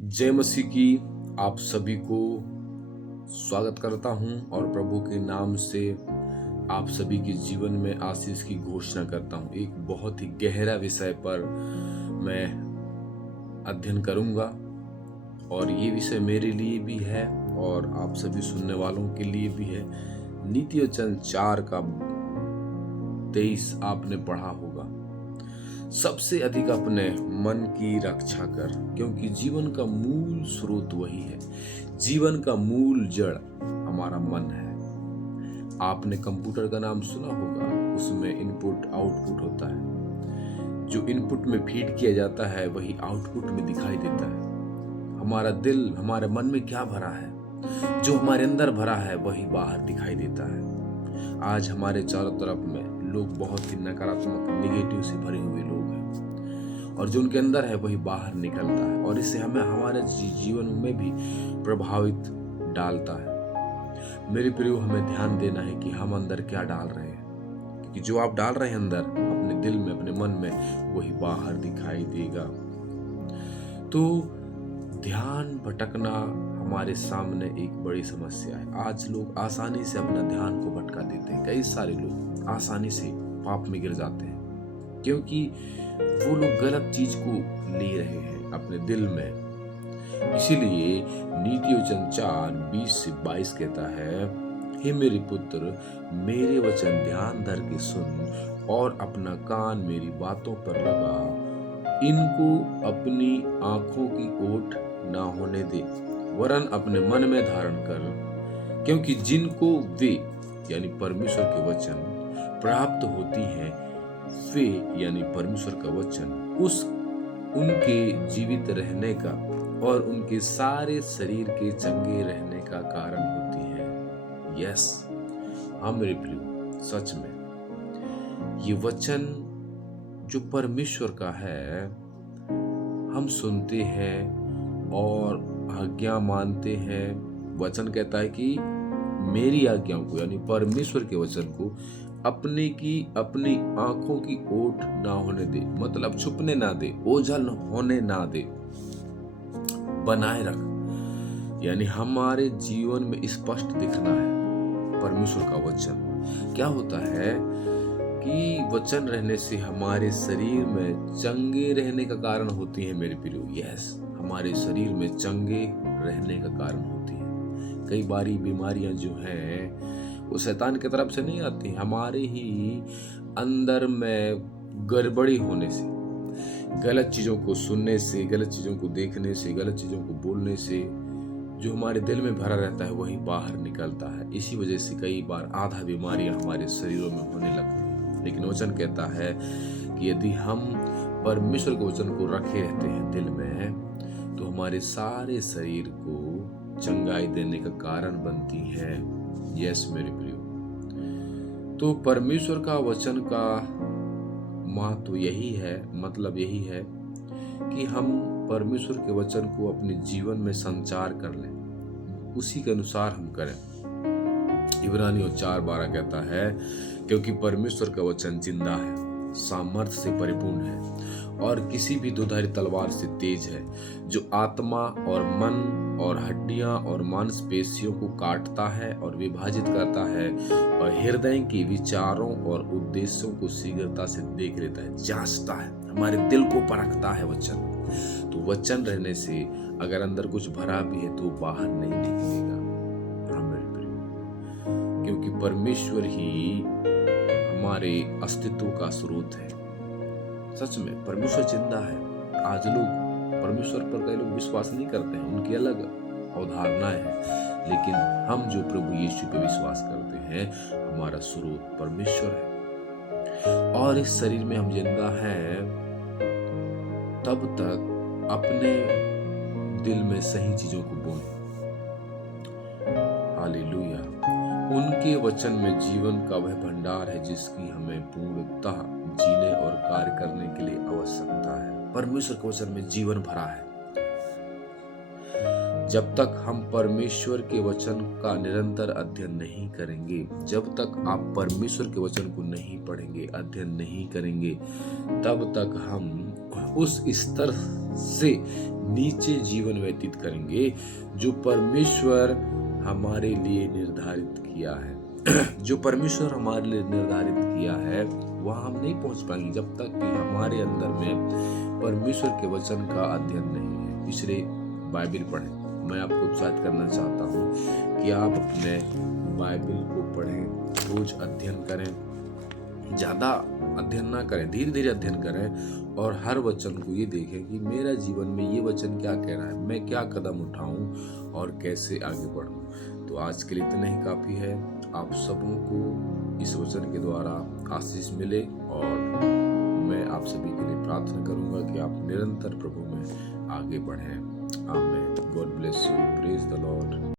जय मसीह की आप सभी को स्वागत करता हूं और प्रभु के नाम से आप सभी के जीवन में आशीष की घोषणा करता हूं। एक बहुत ही गहरा विषय पर मैं अध्ययन करूंगा और ये विषय मेरे लिए भी है और आप सभी सुनने वालों के लिए भी है। नीति वचन 4 का 23 आपने पढ़ा होगा। सबसे अधिक अपने मन की रक्षा कर, क्योंकि जीवन का मूल स्रोत वही है। जीवन का मूल जड़ हमारा मन है। आपने कंप्यूटर का नाम सुना होगा, उसमें इनपुट आउटपुट होता है। जो इनपुट में फीड किया जाता है वही आउटपुट में दिखाई देता है। हमारा दिल, हमारे मन में क्या भरा है, जो हमारे अंदर भरा है वही बाहर दिखाई देता है। आज हमारे चारों तरफ में लोग बहुत ही नकारात्मक, नेगेटिव से भरे हुए लोग हैं और जो उनके अंदर है वही बाहर निकलता है और इससे हमें हमारे जीवन में भी प्रभावित डालता है। मेरे प्रियो, हमें ध्यान देना है कि हम अंदर क्या डाल रहे हैं, क्योंकि जो आप डाल रहे हैं अंदर अपने दिल में, अपने मन में, वही बाहर दिखाई देगा। तो ध्यान भटकना हमारे सामने एक बड़ी समस्या है। आज लोग आसानी से अपना ध्यान को भटका देते हैं। कई सारे लोग आसानी से पाप में गिर जाते हैं क्योंकि वो लोग गलत चीज को ले रहे हैं अपने दिल में। इसीलिए नीति वचन 4:20-22 कहता है, हे मेरे पुत्र, मेरे वचन ध्यान धर के सुन और अपना कान मेरी बातों पर लगा। इनको अपनी आंखों की ओट ना होने दे, वरन अपने मन में धारण कर, क्योंकि जिनको वे यानी परमेश्वर के वचन प्राप्त होती हैं, वे यानी परमेश्वर का वचन उनके जीवित रहने का और उनके सारे शरीर के चंगे रहने का कारण होती है। यस, हाँ मेरे प्रियो, सच में ये वचन जो परमेश्वर का है, हम सुनते हैं और आज्ञा मानते हैं। वचन कहता है कि मेरी आज्ञाओं को यानी परमेश्वर के वचन को अपनी आंखों की ओट ना होने दे, मतलब छुपने ना दे, ओझल होने ना दे, बनाए रख। यानी हमारे जीवन में स्पष्ट दिखना है परमेश्वर का वचन। क्या होता है कि वचन रहने से हमारे शरीर में चंगे रहने का कारण होती है मेरे प्रियो। यस, हमारे शरीर में चंगे रहने का कारण होती है। कई बारी बीमारियां जो हैं वो शैतान की तरफ से नहीं आती, हमारे ही अंदर में गड़बड़ी होने से, गलत चीजों को सुनने से, गलत चीजों को देखने से, गलत चीजों को बोलने से जो हमारे दिल में भरा रहता है वही बाहर निकलता है। इसी वजह से कई बार आधा बीमारियां हमारे शरीरों में होने लगती है। लेकिन वचन कहता है कि यदि हम परमेश्वर के वचन को रखे रहते हैं दिल में, तो हमारे सारे शरीर को चंगाई देने का कारण बनती है। यस मेरे प्रियो, तो परमेश्वर का वचन का महत्व यही है, मतलब यही है कि हम परमेश्वर के वचन को अपने जीवन में संचार कर लें, उसी के अनुसार हम करें। इब्रानियों 4:12 कहता है, क्योंकि परमेश्वर का वचन जिंदा है, सामर्थ्य से परिपूर्ण है और किसी भी दुधारी तलवार से तेज है, जो आत्मा और मन और हड्डियां और मांसपेशियों को काटता है और विभाजित करता है और हृदय के विचारों और उद्देश्यों को शीघ्रता से देख लेता है, जांचता है, हमारे दिल को परखता है वचन। तो वचन रहने से अगर अंदर कुछ भरा भी है तो बाहर नहीं निकलेगा। हाँ मेरे प्रिय, क्योंकि परमेश्वर ही हमारे अस्तित्व का स्रोत है। सच में परमेश्वर जिंदा है। आज लोग परमेश्वर पर कई लोग विश्वास नहीं करते हैं, उनकी अलग अवधारणाएं हैं, लेकिन हम जो प्रभु यीशु पे विश्वास करते हैं, हमारा स्रोत परमेश्वर है और इस शरीर में हम जिंदा हैं तब तक अपने दिल में सही चीजों को बोलें। हालेलुया। उनके वचन में जीवन का वह भंडार है जिसकी हमें पूर्णतः जीने और कार्य करने के लिए आवश्यकता है। परमेश्वर के वचन में जीवन भरा है। जब तक हम परमेश्वर के वचन का निरंतर अध्ययन नहीं करेंगे, जब तक आप परमेश्वर के वचन को नहीं पढ़ेंगे, अध्ययन नहीं करेंगे, तब तक हम उस स्तर से नीचे जीवन व्यतीत करेंगे जो परमेश्वर हमारे लिए निर्धारित किया है। जो परमेश्वर हमारे लिए निर्धारित किया है वहां हम नहीं पहुंच पाएंगे जब तक कि हमारे अंदर में परमेश्वर के वचन का अध्ययन नहीं है। इसलिए बाइबल पढ़ें। मैं आपको उत्साहित करना चाहता हूं कि आप अपने बाइबल को पढ़ें, रोज अध्ययन करें। ज्यादा अध्ययन ना करें, धीरे धीरे अध्ययन करें और हर वचन को ये देखें कि मेरा जीवन में ये वचन क्या कह रहा है, मैं क्या कदम उठाऊं और कैसे आगे बढ़ूं। तो आज के लिए इतना ही काफी है। आप सबों को इस वचन के द्वारा आशीष मिले और मैं आप सभी के लिए प्रार्थना करूंगा कि आप निरंतर प्रभु में आगे बढ़ें। आमीन। God bless you. Praise the Lord.